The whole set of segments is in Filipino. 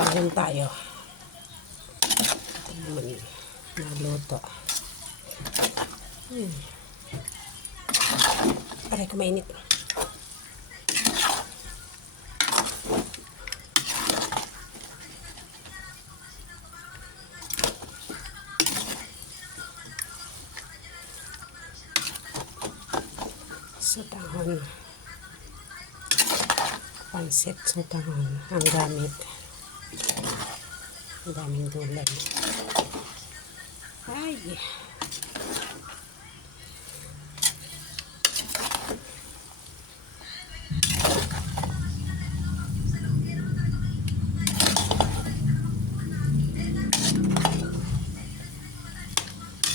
Tahon tayo. Ito naman naluto. Aray ko mainit. So tahon. Pansit sa tahon. Ang gamit. Ang daming gulay. Ay!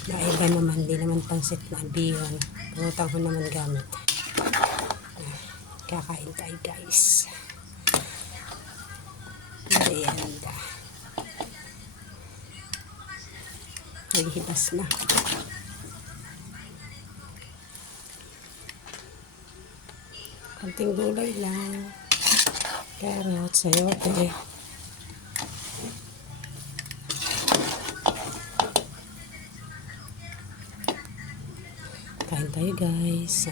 Naiba naman, di naman pansit na bihon. Putang ko naman gamit. Kakain tayo guys. Merienda. Naghibas na. Konting gulay lang. Carrot, sayote. Kain tayo guys.